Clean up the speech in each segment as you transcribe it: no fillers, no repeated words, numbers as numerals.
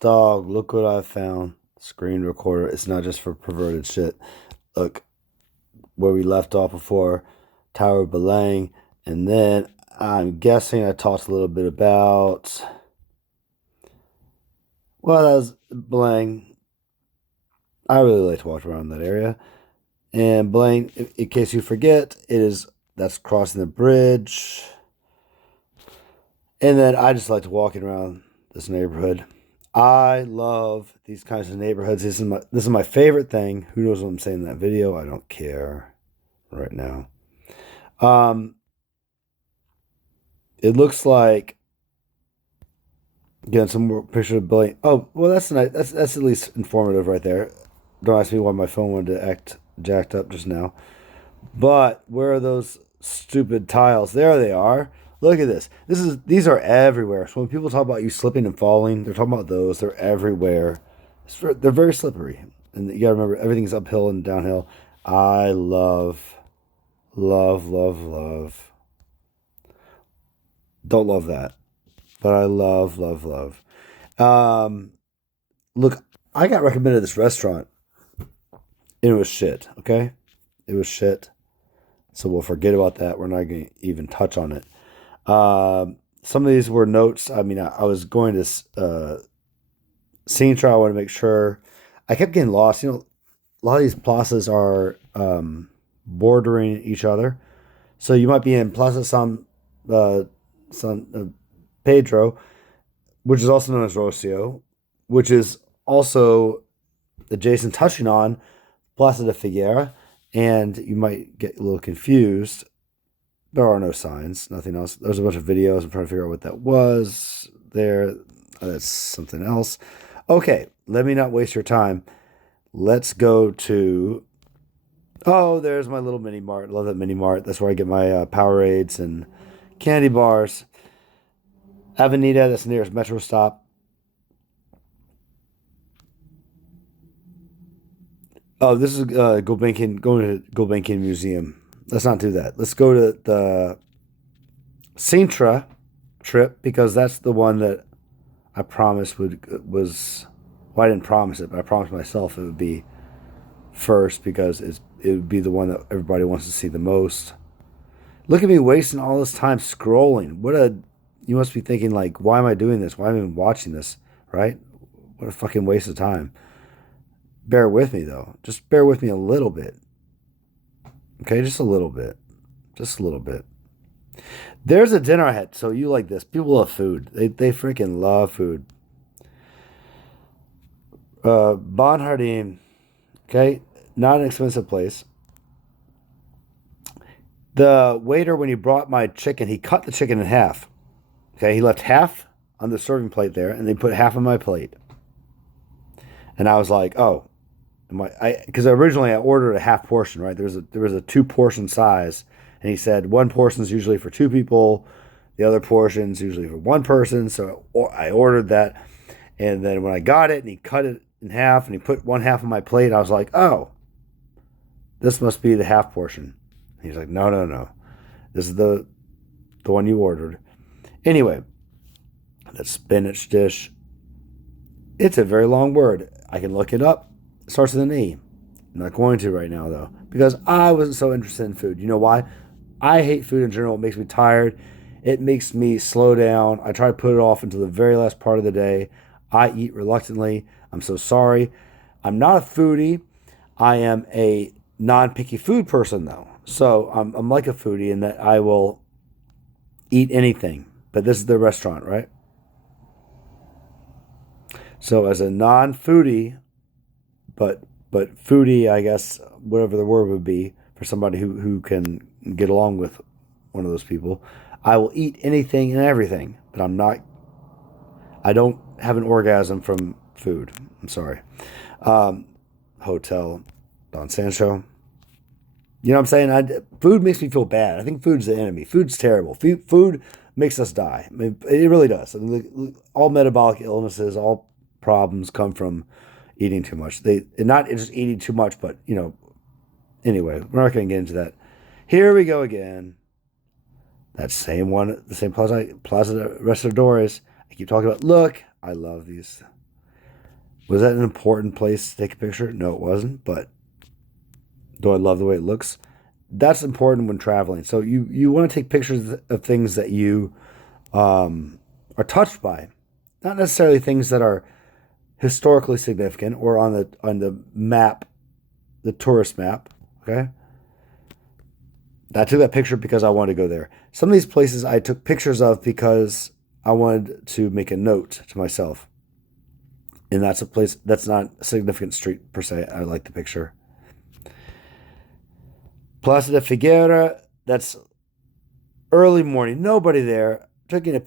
Dog, look what I found. Screen recorder. It's not just for perverted shit. Look where we left off before Tower of Belang. And then I'm guessing I talked a little bit about. Well, that was Belang. I really like to walk around that area. And Belang, in case you forget, that's crossing the bridge. And then I just like to walking around this neighborhood. I love these kinds of neighborhoods. This is my favorite thing. Who knows what I'm saying in that video? I don't care right now. Um, it looks like getting some more pictures of building. Oh, well, that's nice. That's at least informative right there. Don't ask me why my phone wanted to act jacked up just now. But where are those stupid tiles? There they are. Look at this. These are everywhere. So when people talk about you slipping and falling, they're talking about those. They're everywhere. They're very slippery. And you gotta remember everything's uphill and downhill. I love, love, love, love. Don't love that. But I love, love, love. Um, look, I got recommended this restaurant. And it was shit, okay? It was shit. So we'll forget about that. We're not going to even touch on it. Some of these were notes. I mean, I was going to Sintra. I want to make sure. I kept getting lost. A lot of these plazas are bordering each other. So you might be in Plaza San Pedro, which is also known as Rocio, which is also adjacent, touching on Plaza de Figueira, and you might get a little confused. There are no signs, nothing else. There's a bunch of videos. I'm trying to figure out what that was there. That's something else. Okay, let me not waste your time. Let's go to. Oh, there's my little mini mart. Love that mini mart. That's where I get my Powerades and candy bars. Avenida, that's the nearest metro stop. Oh, this is going to Gulbenkian Museum. Let's not do that. Let's go to the Sintra trip because that's the one that I promised was. Well, I didn't promise it, but I promised myself it would be first because it would be the one that everybody wants to see the most. Look at me wasting all this time scrolling. You must be thinking like, why am I doing this? Why am I even watching this? Right? What a fucking waste of time. Bear with me though. Just bear with me a little bit. Okay, just a little bit. Just a little bit. There's a dinner I had. So you like this. People love food. They freaking love food. Bon Hardin. Okay. Not an expensive place. The waiter, when he brought my chicken, he cut the chicken in half. Okay. He left half on the serving plate there, and they put half on my plate. And I was like, oh, because originally I ordered a half portion, right? There was a two portion size, and he said one portion is usually for two people, the other portion's usually for one person. So I ordered that, and then when I got it, and he cut it in half, and he put one half on my plate, I was like, oh, this must be the half portion. He's like, no, no, no, this is the one you ordered. Anyway, that spinach dish. It's a very long word. I can look it up. It starts with an E. I'm not going to right now, though, because I wasn't so interested in food. You know why? I hate food in general. It makes me tired. It makes me slow down. I try to put it off until the very last part of the day. I eat reluctantly. I'm so sorry. I'm not a foodie. I am a non-picky food person, though. So I'm like a foodie in that I will eat anything. But this is the restaurant, right? So as a non-foodie, but foodie, I guess, whatever the word would be for somebody who can get along with one of those people, I will eat anything and everything, but I don't have an orgasm from food. I'm sorry. Um, Hotel Don Sancho. You know what I'm saying? Food makes me feel bad. I think food's the enemy. Food's terrible. Food makes us die. I mean, it really does. I mean, all metabolic illnesses, all problems come from eating too much. Not just eating too much, but anyway, we're not going to get into that. Here we go again. That same one, the same Plaza Restauradores. I keep talking about. Look, I love these. Was that an important place to take a picture? No, it wasn't. But do I love the way it looks? That's important when traveling. So you want to take pictures of things that you are touched by, not necessarily things that are historically significant or on the map, the tourist map. Okay, I took that picture because I wanted to go there. Some of these places I took pictures of because I wanted to make a note to myself. And that's a place that's not a significant street per se. I like the picture. Plaza de Figueira, that's early morning, nobody there. Taking a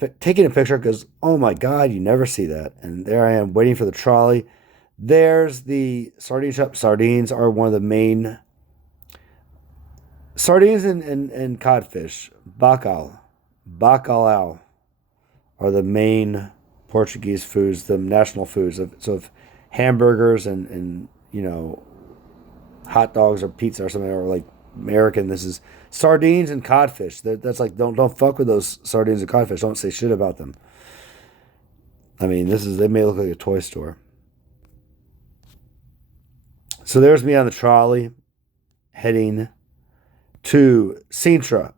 picture because, oh my God, you never see that. And there I am waiting for the trolley. There's the sardine shop. Sardines are one of the main sardines and codfish. Bacalhau are the main Portuguese foods, the national foods. So if hamburgers and hot dogs or pizza or something are like American, this is sardines and codfish. That's like don't fuck with those sardines and codfish. Don't say shit about them. I mean, they may look like a toy store. So there's me on the trolley heading to Sintra.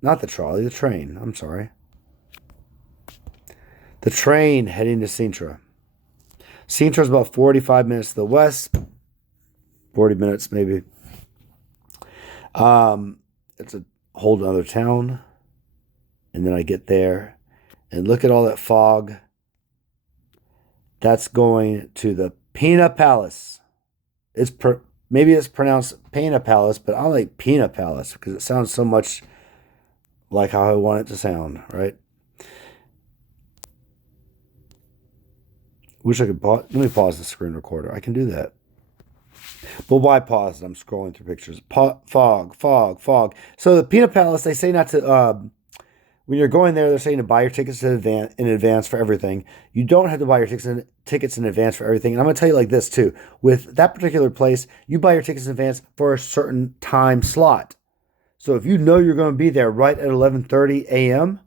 Not the trolley, the train. I'm sorry. The train heading to Sintra. Sintra is about 45 minutes to the west. 40 minutes maybe. It's a whole other town. And then I get there and look at all that fog. That's going to the Pina Palace. Maybe it's pronounced Pina Palace, but I like Pina Palace because it sounds so much like how I want it to sound, right? Wish I could pause. Let me pause the screen recorder. I can do that. But why pause? I'm scrolling through pictures. Fog. So the Pina Palace, they say not to. When you're going there, they're saying to buy your tickets in advance for everything. You don't have to buy your tickets in advance for everything. And I'm going to tell you like this too. With that particular place, you buy your tickets in advance for a certain time slot. So if you know you're going to be there right at 11:30 a.m.,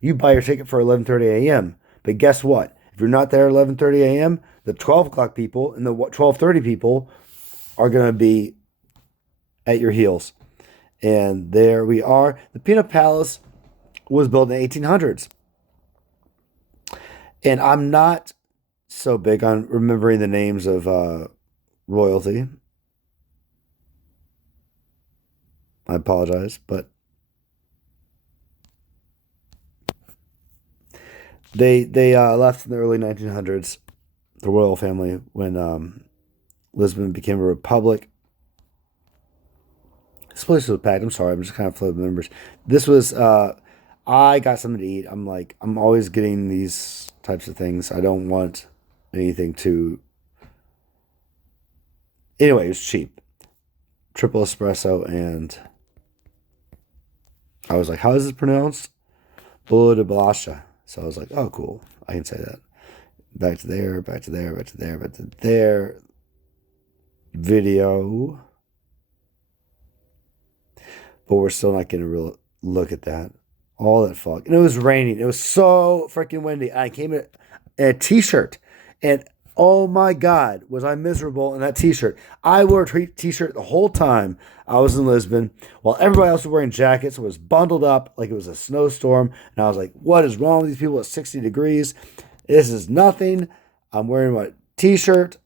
you buy your ticket for 11:30 a.m. But guess what? If you're not there at 11:30 a.m., the 12 o'clock people and the 12:30 people are going to be at your heels. And there we are. The Pina Palace was built in the 1800s. And I'm not so big on remembering the names of royalty. I apologize, but they left in the early 1900s, the royal family, when Lisbon became a republic. This place was packed. I'm sorry, I'm just kind of flipping members. This was I got something to eat. I'm always getting these types of things. I don't want anything to. Anyway, it was cheap. Triple espresso, and I was like, how is this pronounced? Bula de Balasha. So I was like, oh, cool. I can say that. Back to there, back to there, back to there, back to there. Video. But we're still not getting a real look at that. All that fog. And it was raining. It was so freaking windy. I came in a t-shirt. And oh my God, was I miserable in that t-shirt. I wore a t-shirt the whole time I was in Lisbon while everybody else was wearing jackets. It was bundled up like it was a snowstorm. And I was like, what is wrong with these people at 60 degrees? This is nothing. I'm wearing my t-shirt.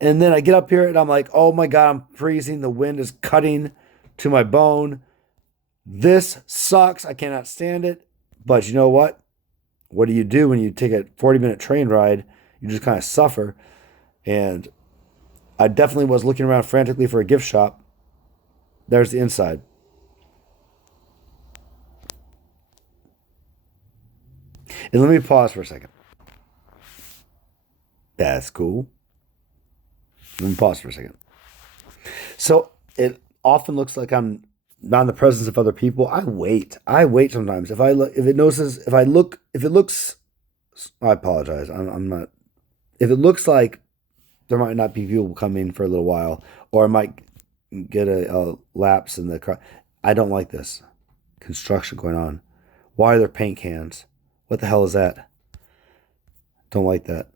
And then I get up here and I'm like, oh my God, I'm freezing. The wind is cutting to my bone. This sucks. I cannot stand it. But you know what? What do you do when you take a 40-minute train ride? You just kind of suffer. And I definitely was looking around frantically for a gift shop. There's the inside. And let me pause for a second. That's cool. Let me pause for a second. So it often looks like I'm not in the presence of other people. I wait sometimes. If it looks, I apologize. I'm not. If it looks like there might not be people coming for a little while, or I might get a lapse in the crowd. I don't like this construction going on. Why are there paint cans? What the hell is that? Don't like that.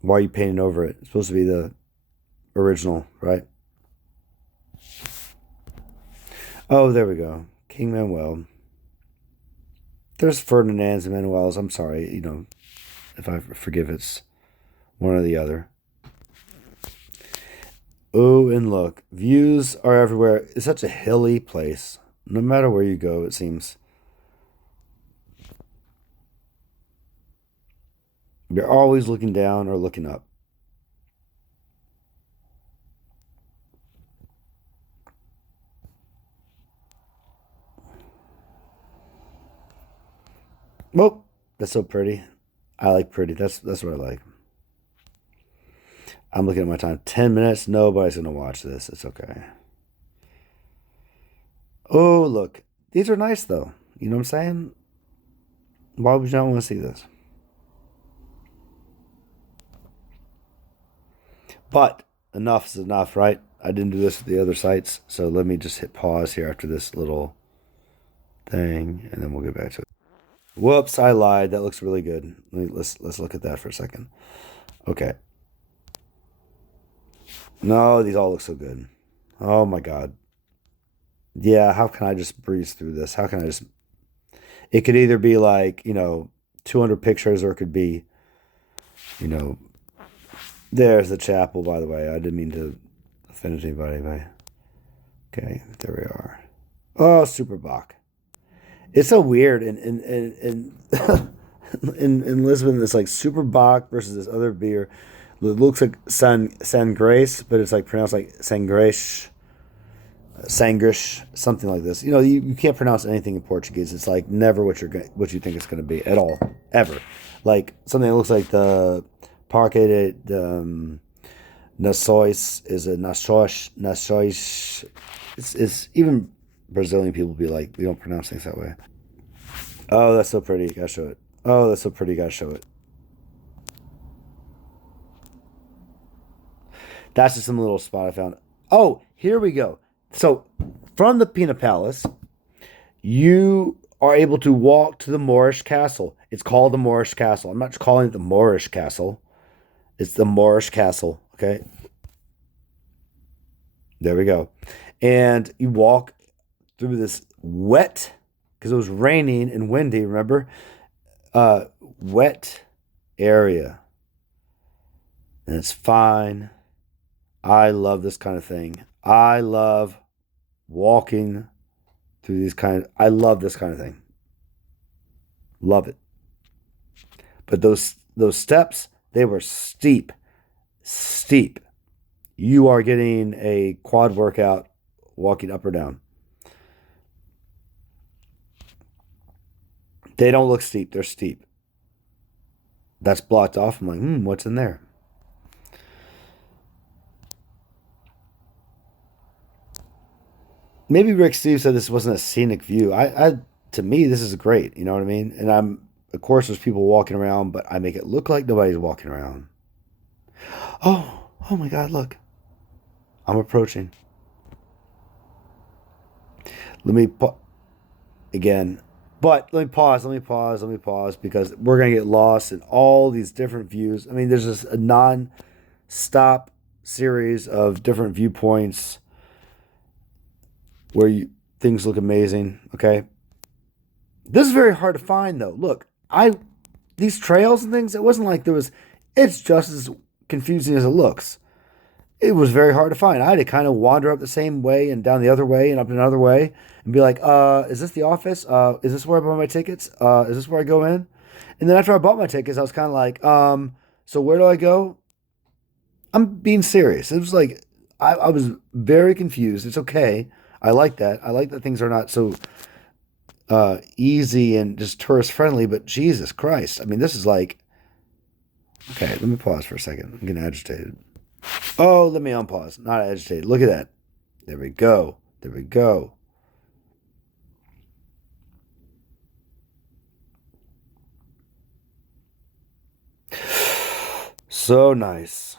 Why are you painting over it? It's supposed to be the original, right? Oh, there we go. King Manuel. There's Ferdinands and Manuels. I'm sorry, if I forgive it's one or the other. Oh, and look, views are everywhere. It's such a hilly place. No matter where you go, it seems. You're always looking down or looking up. Oh, that's so pretty. I like pretty. That's what I like. I'm looking at my time. 10 minutes. Nobody's gonna watch this. It's okay. Oh, look. These are nice though. You know what I'm saying? Why would you not want to see this? But enough is enough, right? I didn't do this with the other sites, so let me just hit pause here after this little thing, and then we'll get back to it. Whoops, I lied. That looks really good. Let's look at that for a second. Okay. No, these all look so good. Oh my God. Yeah, how can I just breeze through this? How can I just it could either be like, 200 pictures or it could be, you know, there's the chapel, by the way. I didn't mean to offend anybody, but okay, there we are. Oh, Super Bach. It's so weird in Lisbon. It's like Super Bach versus this other beer. It looks like San Grace, but it's like pronounced like Sangresh, Sangrish, something like this. You can't pronounce anything in Portuguese. It's like never what you think it's going to be at all, ever. Like something that looks like the Parque de Nações is a Nações. It's even Brazilian people be like, we don't pronounce things that way. Oh, that's so pretty. Gotta show it. Oh, that's so pretty. Gotta show it. That's just some little spot I found. Oh, here we go. So, from the Pina Palace, you are able to walk to the Moorish Castle. It's called the Moorish Castle. I'm not calling it the Moorish Castle. It's the Moorish Castle. Okay, there we go. And you walk through this wet, because it was raining and windy. Remember, uh, wet area, and it's fine. I love this kind of thing. I love walking through these I love this kind of thing. Love it. But those steps, they were steep, steep. You are getting a quad workout walking up or down. They don't look steep, they're steep. That's blocked off. I'm like, what's in there? Maybe Rick Steve said this wasn't a scenic view. To me, this is great. You know what I mean? And of course, there's people walking around, but I make it look like nobody's walking around. Oh my God! Look, I'm approaching. Let me again, but let me pause. Let me pause. Let me pause because we're gonna get lost in all these different views. I mean, there's just a non-stop series of different viewpoints where things look amazing. Okay, this is very hard to find though. Look, I these trails and things. It wasn't like there was. It's just as confusing as it looks. It was very hard to find. I had to kind of wander up the same way and down the other way and up another way and be like, is this the office? Is this where I buy my tickets? Is this where I go in? And then after I bought my tickets, I was kind of like, so where do I go? I'm being serious. It was like, I was very confused. It's okay. I like that. I like that things are not so easy and just tourist friendly, but Jesus Christ. I mean, this is like, okay, let me pause for a second. I'm getting agitated. Oh, let me unpause. Not agitated. Look at that. There we go. There we go. So nice.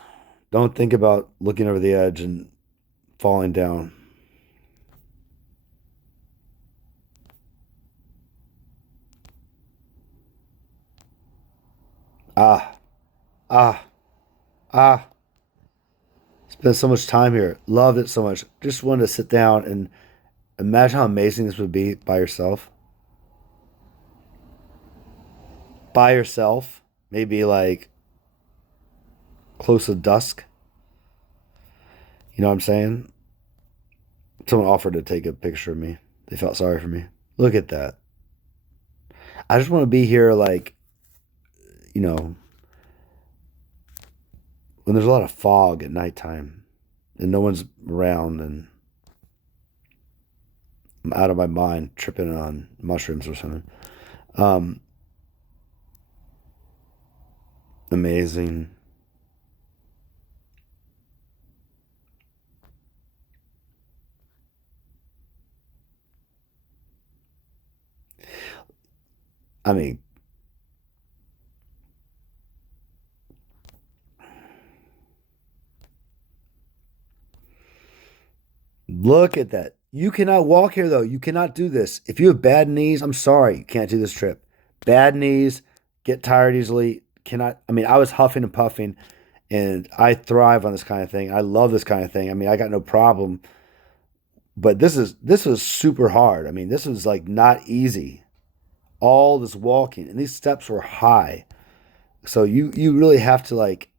Don't think about looking over the edge and falling down. Ah, ah. Ah, spent so much time here. Loved it so much. Just wanted to sit down and imagine how amazing this would be by yourself. By yourself, maybe like close to dusk. You know what I'm saying? Someone offered to take a picture of me. They felt sorry for me. Look at that. I just want to be here, like, you know, when there's a lot of fog at nighttime and no one's around and I'm out of my mind tripping on mushrooms or something. Um, Amazing. I mean, look at that. You cannot walk here though. You cannot do this. If you have bad knees, I'm sorry, you can't do this trip. Bad knees, get tired easily. Cannot. I mean, I was huffing and puffing, and I thrive on this kind of thing. I love this kind of thing. I mean, I got no problem. But this was super hard. I mean, this was like not easy. All this walking, and these steps were high. So you really have to like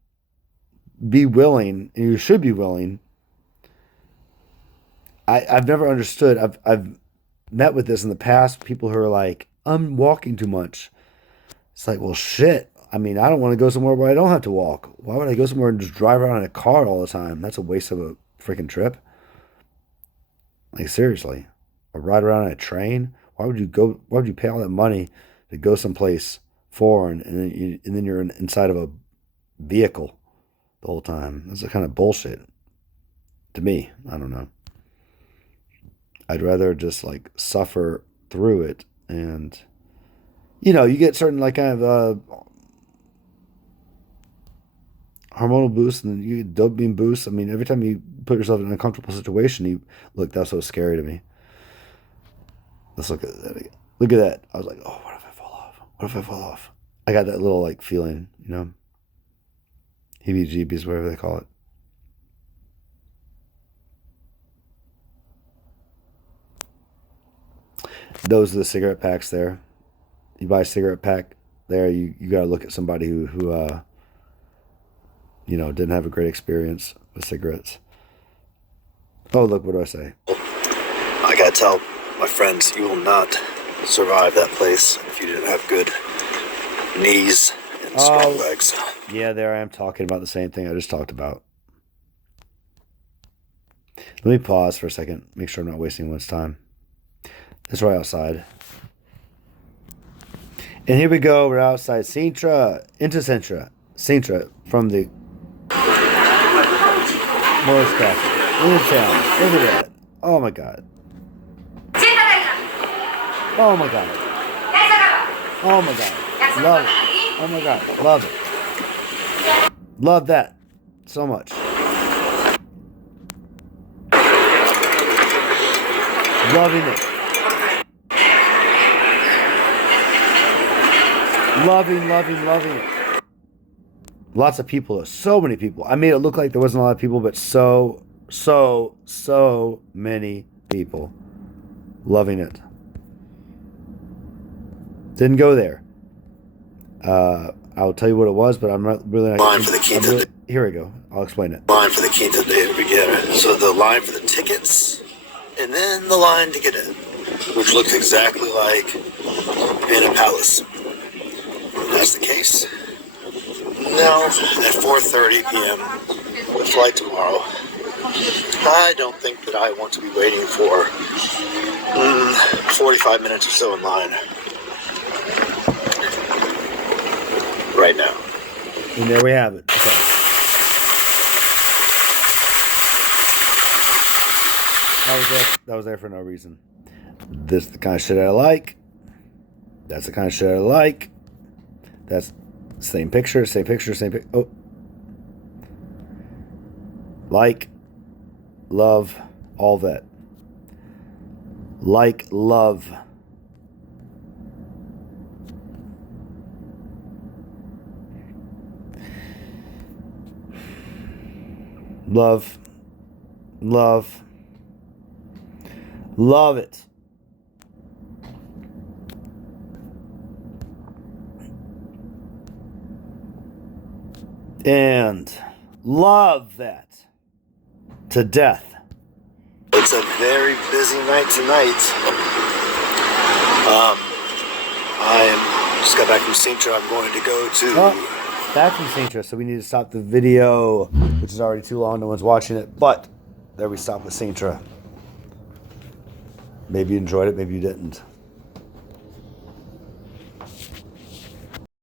be willing, and you should be willing. I've never understood. I've met with this in the past. People who are like, I'm walking too much. It's like, well, shit. I mean, I don't want to go somewhere where I don't have to walk. Why would I go somewhere and just drive around in a car all the time? That's a waste of a freaking trip. Like seriously, or ride around in a train. Why would you go? Why would you pay all that money to go someplace foreign and then you're inside of a vehicle the whole time? That's a kind of bullshit to me. I don't know. I'd rather just like suffer through it, and you get certain like kind of hormonal boosts and you get dopamine boosts. I mean, every time you put yourself in an uncomfortable situation, you look. That's so scary to me. Let's look at that again. Look at that. I was like, oh, what if I fall off? What if I fall off? I got that little like feeling, heebie-jeebies, whatever they call it. Those are the cigarette packs there. You buy a cigarette pack there, you got to look at somebody who didn't have a great experience with cigarettes. Oh, look, what do I say? I gotta tell my friends, you will not survive that place if you didn't have good knees and strong legs. Yeah, there I am talking about the same thing I just talked about. Let me pause for a second, make sure I'm not wasting anyone's time. It's right outside. And here we go, we're outside Sintra, into Sintra. Sintra, from the Morris Cafe. In the town. Look at that. Oh my god. Oh my god. Oh my god. Love it. Oh my god. Love it. Love that so much. Loving it. Loving it. Lots of people. So many people. I made it look like there wasn't a lot of people, but so many people. Loving it. Didn't go there. I'll tell you what it was, but I'm not really not. Line for the quinta. Here we go. I'll explain it. Line for the quinta de Reguera. So the line for the tickets, and then the line to get in, which looks exactly like in a palace. And that's the case. Now at 4:30 p.m. with flight tomorrow. I don't think that I want to be waiting for 45 minutes or so in line right now. And there we have it. Okay. That was there for no reason. This is the kind of shit I like. That's the kind of shit I like. That's same picture. Oh. Like, love, all that. Like, love. Love, love, love it. And love that to death. It's a very busy night tonight. I just got back from Sintra. I'm going to go to... back from Sintra, so we need to stop the video, which is already too long. No one's watching it. But there we stop with Sintra. Maybe you enjoyed it, maybe you didn't.